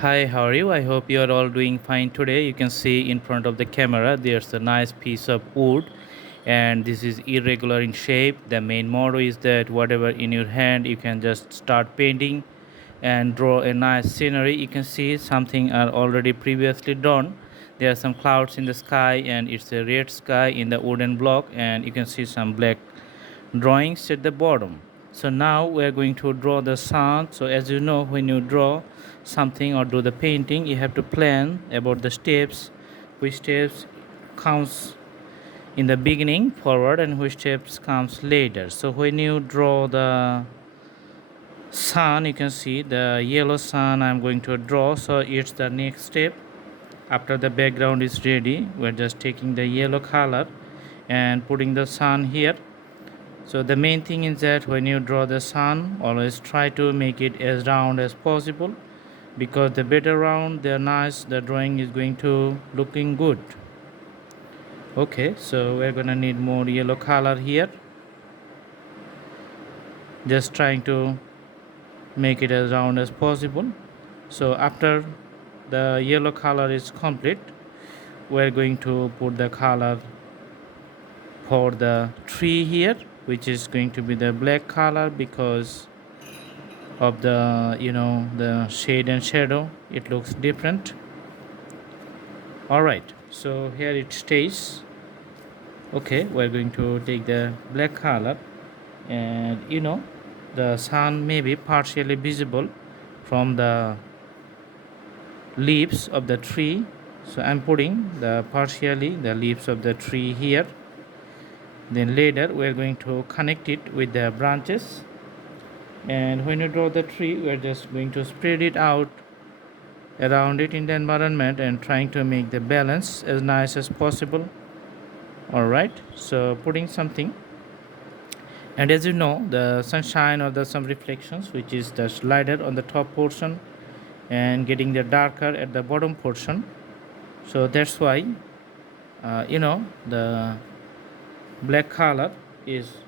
Hi, how are you? I hope you are all doing fine today. You can see in front of the camera there's a nice piece of wood, and this is irregular in shape. The main motto is that whatever in your hand you can just start painting and draw a nice scenery. You can see something are already previously done. There are some clouds in the sky, and it's a red sky in the wooden block, and you can see some black drawings at the bottom. So now we are going to draw the sun. So as you know, when you draw something or do the painting, you have to plan about the steps, which steps counts in the beginning forward and which steps comes later. So when you draw the sun, you can see the yellow sun I'm going to draw. So it's the next step. After the background is ready, we're just taking the yellow color and putting the sun here. So the main thing is that when you draw the sun, always try to make it as round as possible, because the better round the nice the drawing is going to looking good. Okay, so we're gonna need more yellow color here. Just trying to make it as round as possible. So after the yellow color is complete, we're going to put the color for the tree here, which is going to be the black color because of the the shade and shadow. It looks different. All right, so here it stays. Okay, we're going to take the black color, and the sun may be partially visible from the leaves of the tree. So I'm putting the partially the leaves of the tree here. Then later we're going to connect it with the branches, and when you draw the tree, we're just going to spread it out around it in the environment and trying to make the balance as nice as possible. All right, so putting something, and as you know, the sunshine or the some reflections, which is the slider on the top portion and getting the darker at the bottom portion. So that's why the black color is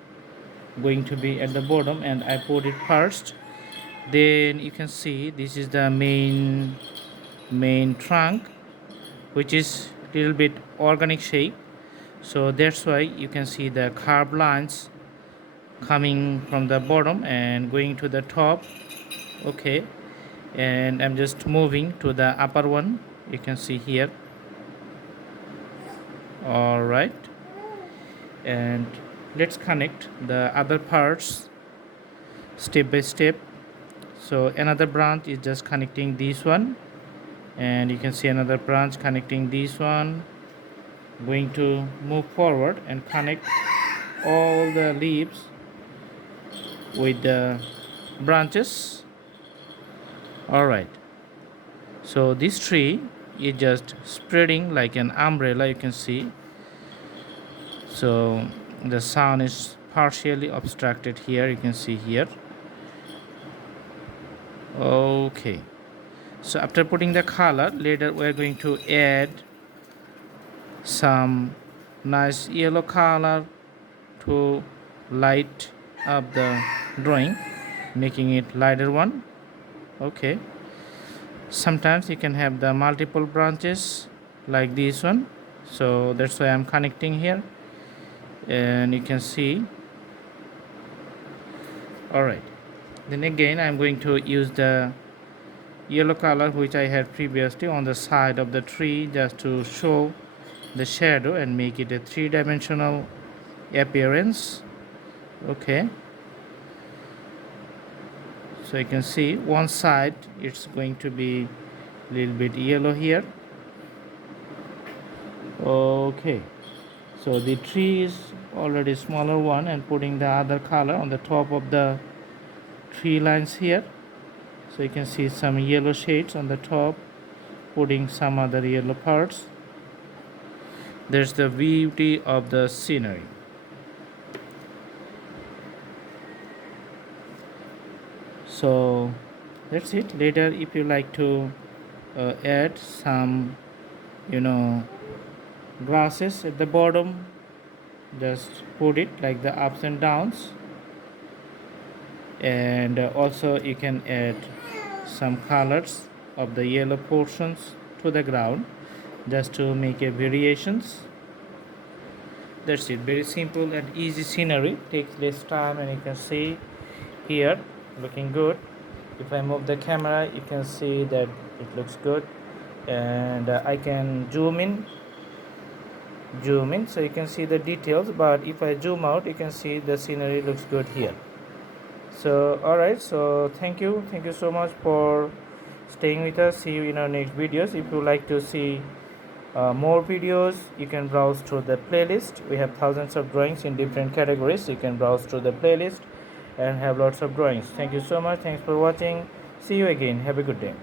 going to be at the bottom, and I put it first. Then you can see this is the main trunk, which is little bit organic shape. So that's why you can see the curved lines coming from the bottom and going to the top. Okay, and I'm just moving to the upper one, you can see here. All right, and let's connect the other parts step by step. So another branch is just connecting this one, and you can see another branch connecting this one. Going to move forward and connect all the leaves with the branches. All right, so this tree is just spreading like an umbrella, you can see. So the sun is partially obstructed here, you can see here. Okay, so after putting the color, later we're going to add some nice yellow color to light up the drawing, making it lighter one. Okay, sometimes you can have the multiple branches like this one, so that's why I'm connecting here, and you can see. All right, then again I'm going to use the yellow color which I had previously on the side of the tree, just to show the shadow and make it a three-dimensional appearance. Okay, so you can see one side it's going to be a little bit yellow here. Okay, so the tree is already smaller one, and putting the other color on the top of the tree lines here. So you can see some yellow shades on the top, putting some other yellow parts. There's the beauty of the scenery. So that's it. Later, if you like to add some grasses at the bottom, just put it like the ups and downs. And also you can add some colors of the yellow portions to the ground just to make a variations. That's it, very simple and easy scenery, takes less time, and you can see here looking good. If I move the camera, you can see that it looks good, and I can zoom in so you can see the details, but if I zoom out you can see the scenery looks good here. So alright, so thank you so much for staying with us. See you in our next videos. If you like to see more videos, you can browse through the playlist. We have thousands of drawings in different categories. You can browse through the playlist and have lots of drawings. Thank you so much. Thanks for watching. See you again. Have a good day.